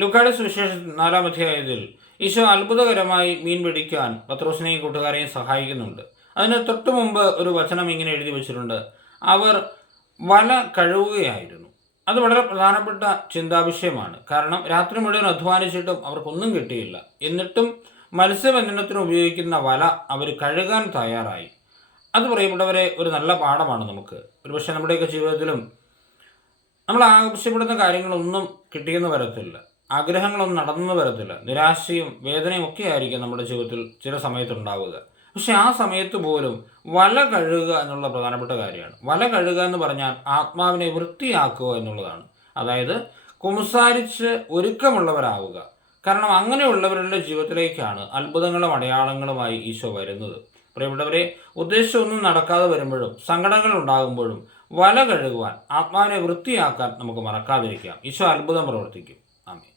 ലൂക്കായുടെ സുവിശേഷം 4-ാം അധ്യായത്തിൽ ഈശോ അത്ഭുതകരമായി മീൻ പിടിക്കാൻ പത്രോസിനെയും കൂട്ടുകാരെയും സഹായിക്കുന്നുണ്ട്. അതിന് തൊട്ടു മുമ്പ് ഒരു വചനം ഇങ്ങനെ എഴുതി വച്ചിട്ടുണ്ട്: അവർ വല കഴുകുകയായിരുന്നു. അത് വളരെ പ്രധാനപ്പെട്ട ചിന്താവിഷയമാണ്. കാരണം രാത്രി മുഴുവൻ അധ്വാനിച്ചിട്ടും അവർക്കൊന്നും കിട്ടിയില്ല. എന്നിട്ടും മത്സ്യബന്ധനത്തിന് ഉപയോഗിക്കുന്ന വല അവർ കഴുകാൻ തയ്യാറായി. അത് പ്രിയപ്പെട്ടവരെ ഒരു നല്ല പാഠമാണ് നമുക്ക്. ഒരുപക്ഷെ നമ്മുടെയൊക്കെ ജീവിതത്തിലും നമ്മൾ ആവശ്യപ്പെടുന്ന കാര്യങ്ങളൊന്നും കിട്ടിയെന്ന് വരത്തില്ല, ആഗ്രഹങ്ങളൊന്നും നടന്നെന്ന് വരത്തില്ല. നിരാശയും വേദനയും ഒക്കെ ആയിരിക്കും നമ്മുടെ ജീവിതത്തിൽ ചില സമയത്തുണ്ടാവുക. പക്ഷെ ആ സമയത്ത് പോലും വല കഴുകുക എന്നുള്ള പ്രധാനപ്പെട്ട കാര്യമാണ്. വല കഴുകുക എന്ന് പറഞ്ഞാൽ ആത്മാവിനെ വൃത്തിയാക്കുക എന്നുള്ളതാണ്. അതായത് കുമ്പസാരിച്ച് ഒരുക്കമുള്ളവരാവുക. കാരണം അങ്ങനെയുള്ളവരുടെ ജീവിതത്തിലേക്കാണ് അത്ഭുതങ്ങളും അടയാളങ്ങളുമായി ഈശോ വരുന്നത്. പ്രിയപ്പെട്ടവരെ, ഉദ്ദേശിച്ചൊന്നും നടക്കാതെ വരുമ്പോഴും സങ്കടങ്ങൾ ഉണ്ടാകുമ്പോഴും വല കഴുകുവാൻ, ആത്മാവിനെ വൃത്തിയാക്കാൻ നമുക്ക് മറക്കാതിരിക്കാം. ഈശോ അത്ഭുതം പ്രവർത്തിക്കും. ആമേൻ.